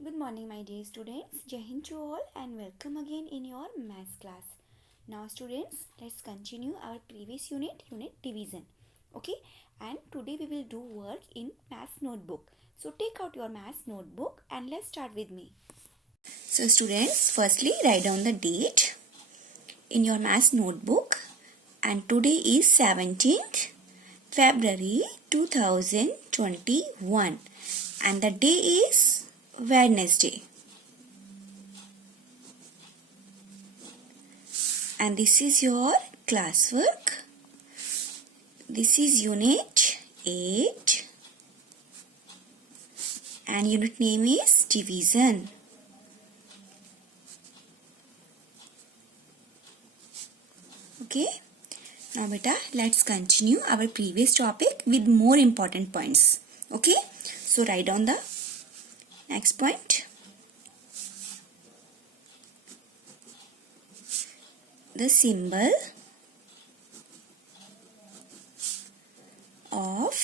Good morning, my dear students. Jai Hind to all and welcome again in your maths class. Now, students, let's continue our previous unit division. Okay, and today we will do work in maths notebook. So, take out your maths notebook and let's start with me. So, students, firstly, write down the date in your maths notebook. And today is 17th February 2021. And the day is Wednesday. And this is your classwork. This is unit 8 and unit name is division. Okay. Now beta, let's continue our previous topic with more important points. Okay. So write down the next point. The symbol of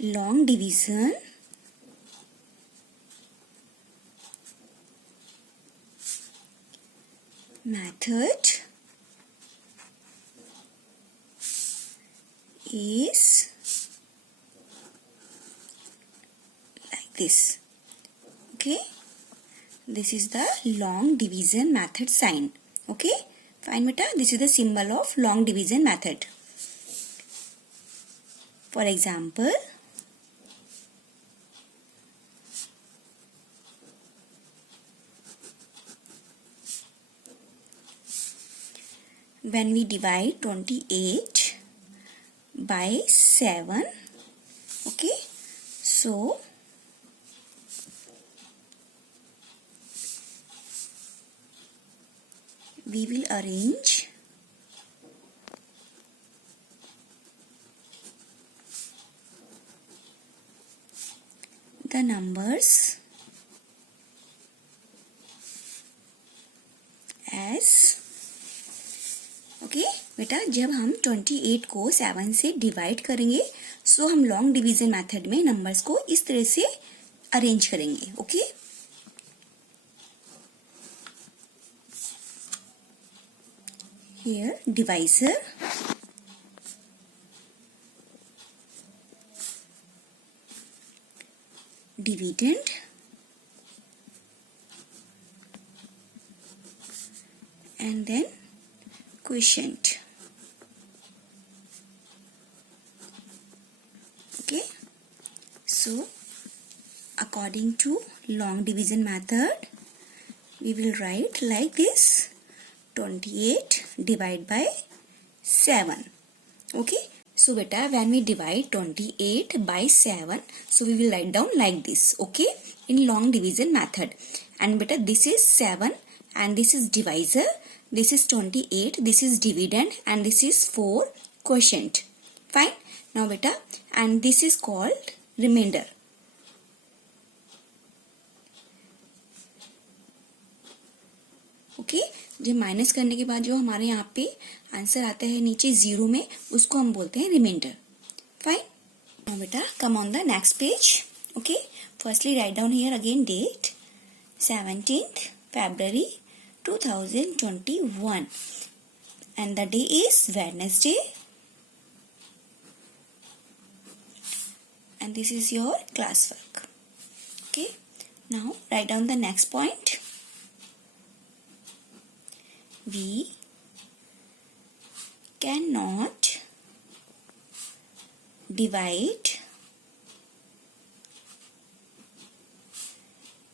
long division method is like this. Okay. This is the long division method sign. Okay. Fine beta. This is the symbol of long division method. For example, when we divide 28 by 7, okay, so we will arrange the numbers as okay बेटा, जब हम 28 को 7 से divide करेंगे सो हम long division method में numbers को इस तरह से अरेंज करेंगे. Okay. Here divisor, dividend, and then quotient. Okay. So according to long division method, we will write like this: 28 divided by 7. Okay. So beta, when we divide 28 by 7, so we will write down like this. Okay. In long division method. And beta, this is 7 and this is divisor. This is 28. This is dividend and this is 4 quotient. Fine. Now beta, and this is called remainder. Okay. जब minus करने के बाद जो हमारे यहाँ पे answer आता है नीचे जीरो में, उसको हम बोलते हैं रिमाइंडर. फाइन. नाउ बेटा, come on the next page. Okay. Firstly write down here again date 17th February 2021 and the day is Wednesday and this is your classwork. Okay. Now write down the next point. We cannot divide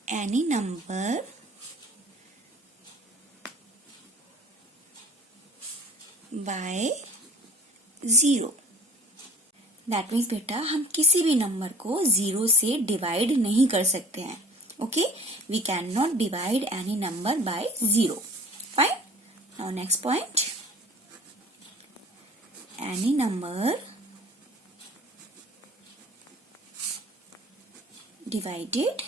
any number by 0. That means बेटा, हम किसी भी number को 0 से divide नहीं कर सकते हैं. Okay. We cannot divide any number by 0. Fine. Now next point. Any number divided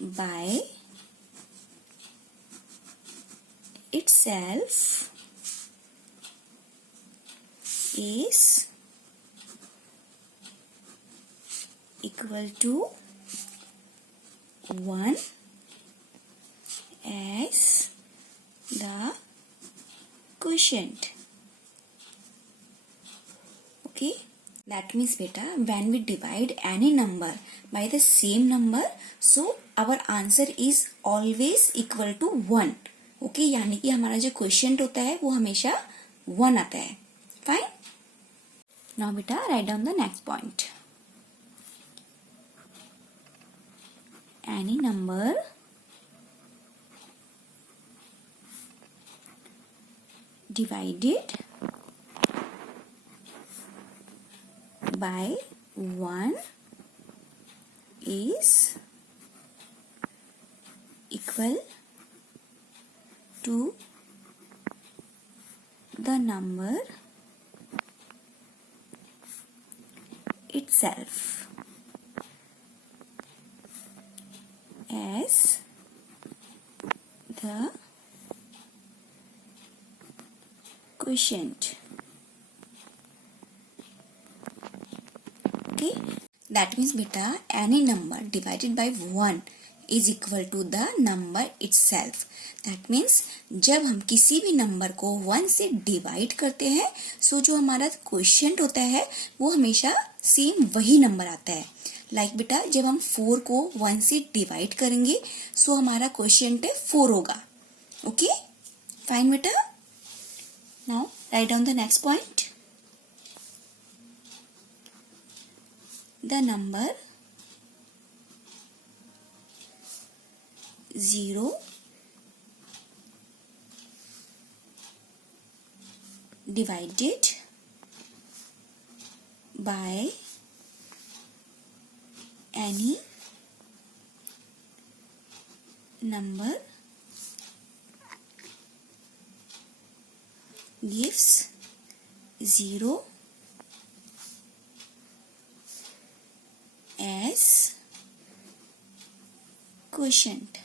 by itself is equal to 1 as the quotient. Okay, that means beta, when we divide any number by the same number, so our answer is always equal to 1. Okay, यानी कि हमारा जो question होता है वो हमेशा 1 आता है. Fine. Now beta, write down the next point. Any number divided by 1 is equal to the number itself as the quotient. Okay, that means beta, any number divided by 1 is equal to the number itself. That means जब हम किसी भी number को 1 से divide करते हैं, सो जो हमारा क्वोशिएंट होता है वो हमेशा सेम वही नंबर आता है. लाइक बेटा, जब हम 4 को 1 से डिवाइड करेंगे, सो हमारा क्वोशिएंट 4 होगा. ओके, फाइन बेटा. Now write down the next point. The number 0 divided by any number gives 0 as quotient.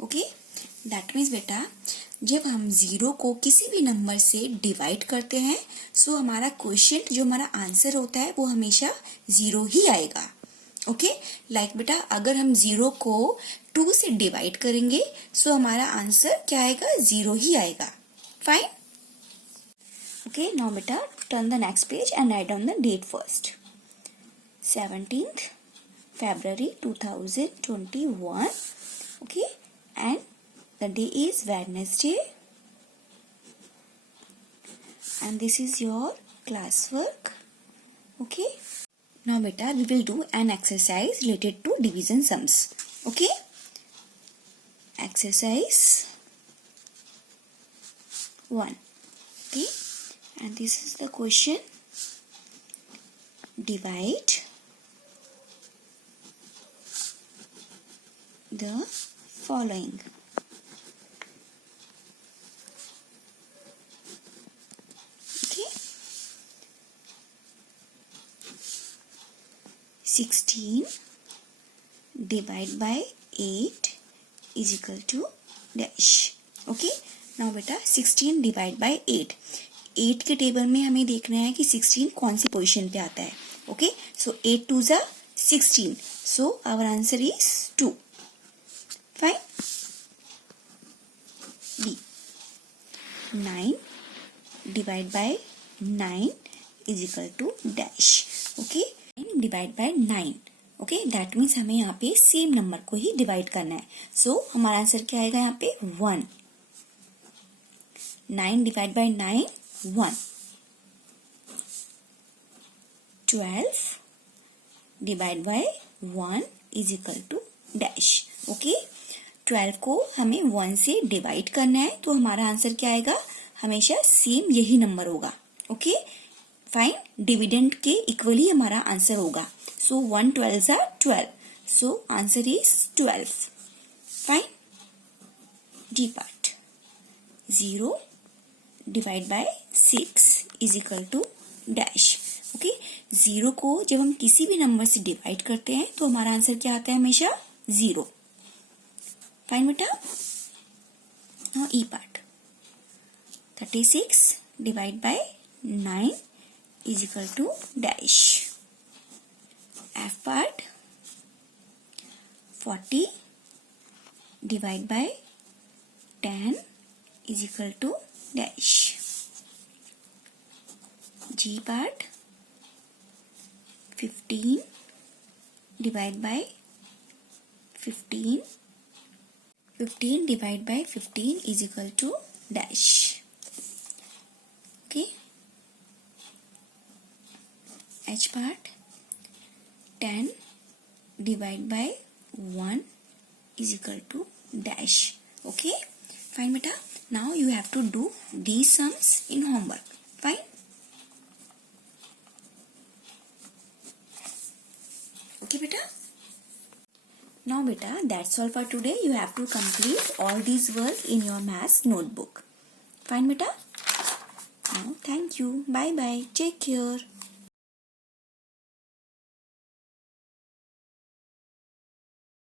Okay, that means बेटा, जब हम 0 को किसी भी नंबर से डिवाइड करते हैं, सो हमारा क्वोशिएंट जो हमारा आंसर होता है वो हमेशा 0 ही आएगा. ओके, लाइक बेटा, अगर हम 0 को 2 से डिवाइड करेंगे, सो हमारा आंसर क्या आएगा? 0 ही आएगा. Fine. Okay, now beta, turn the next page and write down the date first. 17th February 2021. Okay, and the day is Wednesday. And this is your classwork. Okay. Now beta, we will do an exercise related to division sums. Okay. Exercise 1. Okay. And this is the question. Divide the following. Okay. 16 divided by 8 is equal to dash. Okay. Now beta, 16 divided by 8. 8 के table में हमें देखना है कि 16 कौन सी position पे आता है. ओके, सो 8 2 जा 16, so our answer is 2. Fine. B, 9 divide by 9 is equal to dash. Okay, 9 divide by 9. Okay, that means हमें यहाँ पे सेम नंबर को ही डिवाइड करना है. सो हमारा आंसर क्या आएगा यहाँ पे? 1. 9 divide by 9 1. 12 divide by 1 is equal to dash. Okay, 12 को हमें 1 से डिवाइड करना है, तो हमारा आंसर क्या आएगा? हमेशा सेम यही नंबर होगा. Okay, fine. डिविडेंड के इक्वली हमारा आंसर होगा. So 1 12 are 12, so answer is 12. Fine. D part. 0 divide by 6 is equal to dash. Okay, 0 को जब हम किसी भी नंबर से डिवाइड करते हैं, तो हमारा आंसर क्या आता है? हमेशा 0. फाइन बेटा. E part. 36 divide by 9 is equal to dash. F part 40 divided by 10 is equal to dash. G part 15 divided by 15 divided by 15 is equal to dash. Okay. H part 10 divided by 1 is equal to dash. Okay. Fine beta. Now you have to do these sums in homework. Fine. Okay beta. Now beta, that's all for today. You have to complete all these work in your maths notebook. Fine beta. Now thank you. Bye bye. Take care.